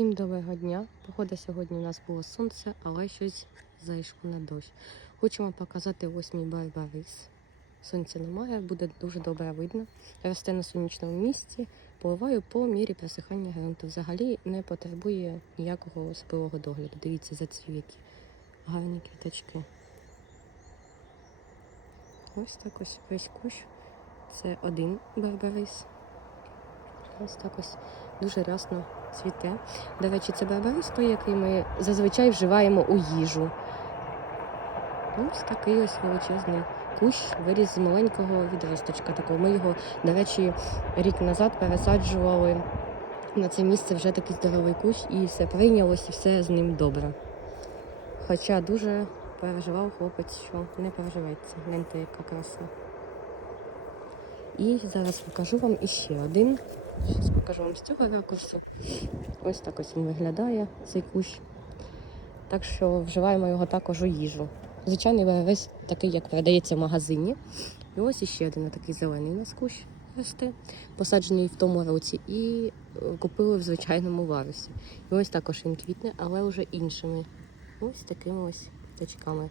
Всім доброго дня. Погода сьогодні у нас було сонце, але щось зайшло на дощ. Хочемо показати ось мій барбарис. Сонця немає, буде дуже добре видно. Росте на сонячному місці, поливаю по мірі просихання ґрунту. Взагалі не потребує ніякого особливого догляду. Дивіться, зацвів які гарні квіточки. Ось так ось весь кущ. Це один барбарис. Ось так ось дуже рясно цвіте. До речі, це барбарис який ми зазвичай вживаємо у їжу. Ось такий ось величезний кущ виріс з маленького відросточка такого. Ми його, до речі, рік назад пересаджували на це місце вже такий здоровий кущ, і все прийнялось, і все з ним добре. Хоча дуже переживав хлопець, що не переживеться. Гляньте, яка краса. І зараз покажу вам іще один. Зараз покажу вам з цього ракурсу. Ось так ось він виглядає, цей кущ. Так що вживаємо його також у їжу. Звичайний весь такий, як продається в магазині. І ось іще один такий зелений у нас кущ росте, посаджений в тому році, і е, купили в звичайному варусі. І ось також він квітне, але вже іншими. Ось такими ось точками.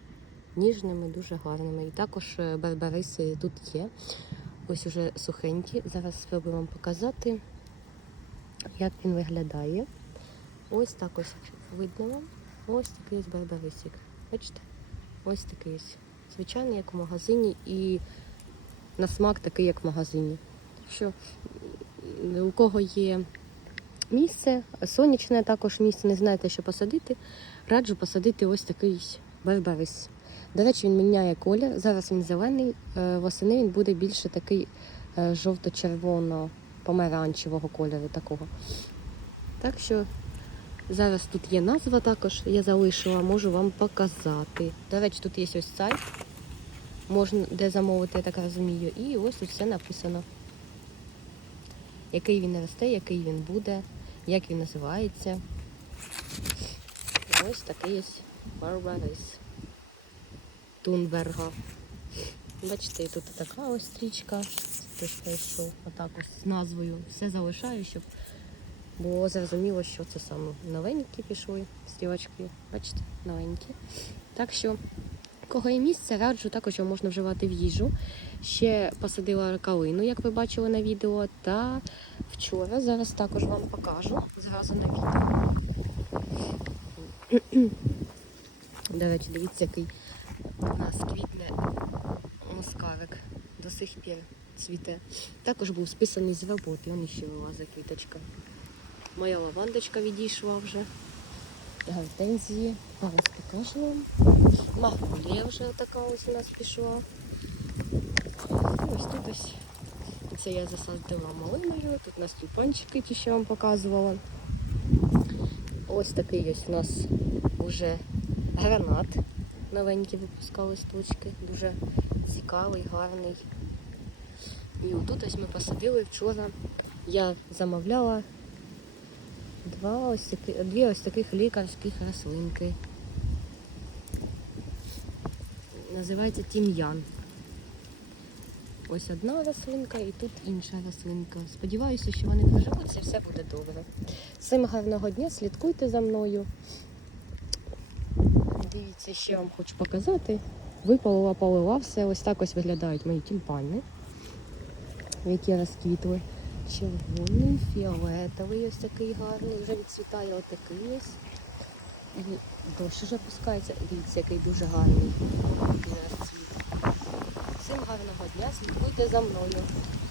Ніжними, дуже гарними. І також е, барбариси тут є. Ось уже сухенькі. Зараз спробую вам показати, як він виглядає. Ось так ось видно вам. Ось такий ось барбарисик. Бачите? Ось такий ось. Звичайний, як у магазині, і на смак такий, як в магазині. Що у кого є місце, сонячне також місце, не знаєте, що посадити, раджу посадити ось такий барбарис. До речі, він міняє колір. Зараз він зелений, е, восени він буде більше такий е, жовто-червоно-помаранчевого кольору такого. Так що зараз тут є назва також, я залишила, можу вам показати. До речі, тут є ось сайт, можна де замовити, я так розумію. І ось тут все написано. Який він росте, який він буде, як він називається. Ось такий ось барбарис. Тунберга. Бачите, і тут така ось стрічка. Хтось прийшов отак ось з назвою. Все залишаю, щоб було зрозуміло, що це саме новенькі пішли стрілочки. Бачите, новенькі. Так що, кого є місце, раджу також можна вживати в їжу. Ще посадила калину, як ви бачили на відео. Та вчора, зараз також вам покажу зразу на відео. До речі, дивіться, який у нас квітне сих пір цвіте. Також був списаний з роботи, он ще вилазить квіточка. Моя лавандочка відійшла вже. Гортензії. Зараз покажу вам. Магнолія вже така ось у нас пішла. Ось тут ось. Це я засадила малиною. Тут у нас тюльпанчики, ті, що вам показувала. Ось такий ось у нас вже гранат. Новенькі випускали листочки. Дуже цікавий, гарний. І отут ось ми посадили вчора. Я замовляла два ось такі, дві ось таких лікарських рослинки. Називається тім'ян. Ось одна рослинка і тут інша рослинка. Сподіваюся, що вони приживуться і все буде добре. Всім гарного дня, слідкуйте за мною. Дивіться, ще вам хочу показати. Випалила, полила все. Ось так ось виглядають мої тюльпани, які розквітли. Червоний, фіолетовий, ось такий гарний, вже відцвітає отакий ось. І дощ вже пускається. Дивіться, який дуже гарний. Всім гарного дня, слідкуйте за мною.